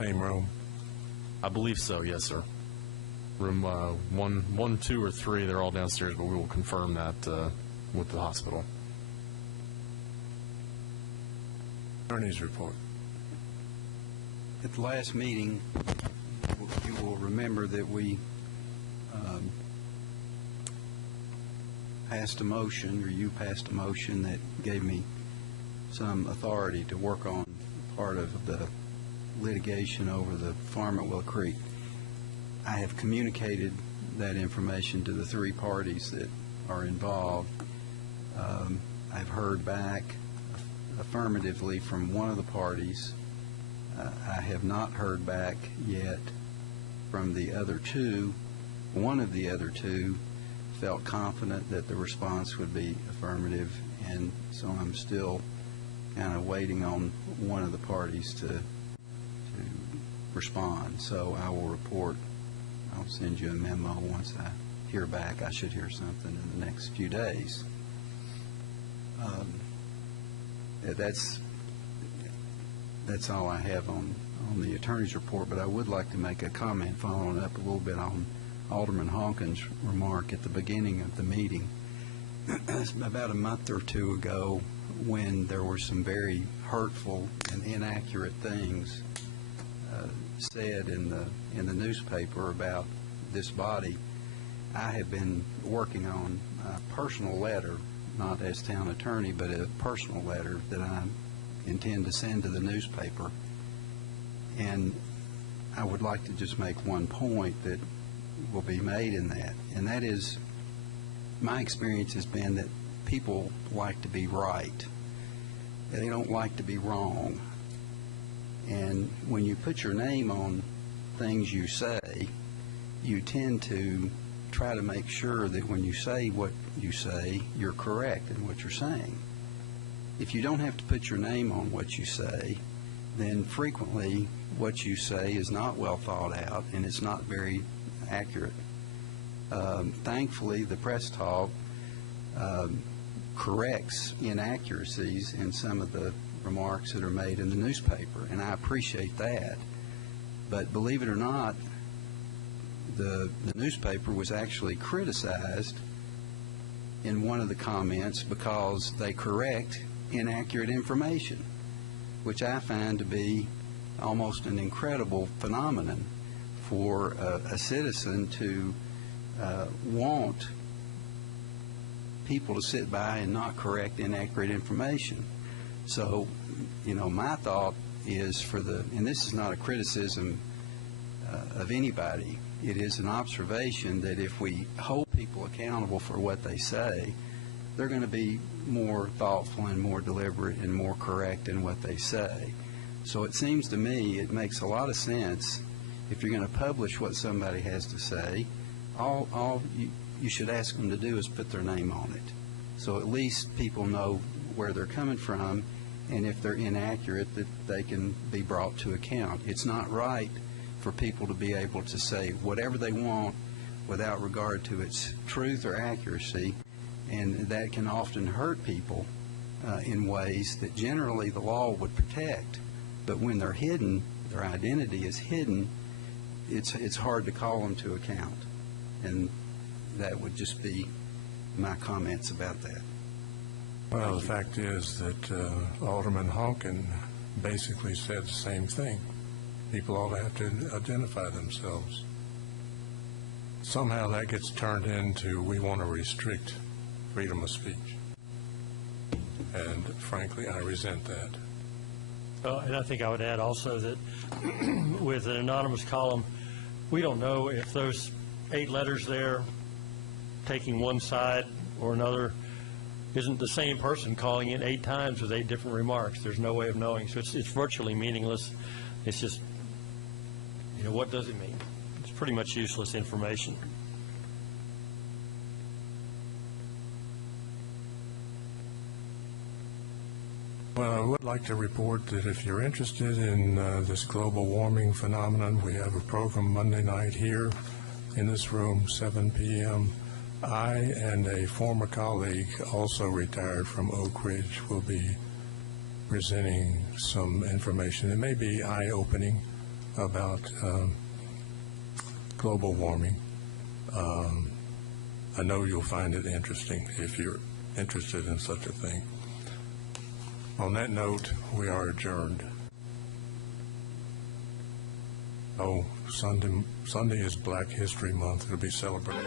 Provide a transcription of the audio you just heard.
Same room? I believe so, yes, sir. Room 1, 2, or 3, they're all downstairs, but we will confirm that with the hospital. Attorney's report. At the last meeting, you will remember that we passed a motion, or you passed a motion that gave me some authority to work on part of the litigation over the farm at Willow Creek. I have communicated that information to the 3 parties that are involved. I've heard back affirmatively from one of the parties. I have not heard back yet from the other 2. One of the other 2 felt confident that the response would be affirmative, and so I'm still kind of waiting on one of the parties to respond. So I will report. I'll send you a memo once I hear back. I should hear something in the next few days. That's all I have on the attorney's report, but I would like to make a comment following up a little bit on Alderman Hawkins' remark at the beginning of the meeting. About a month or 2 ago, when there were some very hurtful and inaccurate things said in the newspaper about this body, I have been working on a personal letter, not as town attorney, but a personal letter that I intend to send to the newspaper. And I would like to just make one point that will be made in that, and that is, my experience has been that people like to be right. They don't like to be wrong. And when you put your name on things you say, you tend to try to make sure that when you say what you say, you're correct in what you're saying. If you don't have to put your name on what you say, then frequently what you say is not well thought out and it's not very accurate. Thankfully, the press talk corrects inaccuracies in some of the remarks that are made in the newspaper, and I appreciate that. But believe it or not, the newspaper was actually criticized in one of the comments because they correct inaccurate information, which I find to be almost an incredible phenomenon for a citizen to want people to sit by and not correct inaccurate information. So, my thought is and this is not a criticism of anybody, it is an observation that if we hold people accountable for what they say, they're going to be more thoughtful and more deliberate and more correct in what they say. So it seems to me it makes a lot of sense, if you're going to publish what somebody has to say, all you should ask them to do is put their name on it. So at least people know where they're coming from, and if they're inaccurate, that they can be brought to account. It's not right for people to be able to say whatever they want without regard to its truth or accuracy, and that can often hurt people in ways that generally the law would protect. But when they're hidden, their identity is hidden, it's hard to call them to account. And that would just be my comments about that. Well, the fact is that Alderman Honkin basically said the same thing. People ought to have to identify themselves. Somehow that gets turned into, we want to restrict freedom of speech. And frankly, I resent that. And I think I would add also that with an anonymous column, we don't know if those 8 letters there taking one side or another isn't the same person calling in 8 times with 8 different remarks. There's no way of knowing. So it's virtually meaningless. It's just, what does it mean? It's pretty much useless information. Well, I would like to report that if you're interested in this global warming phenomenon, we have a program Monday night here in this room, 7 p.m. I and a former colleague, also retired from Oak Ridge, will be presenting some information. It may be eye-opening about global warming. I know you'll find it interesting if you're interested in such a thing. On that note, we are adjourned. Oh, Sunday is Black History Month. It'll be celebrated.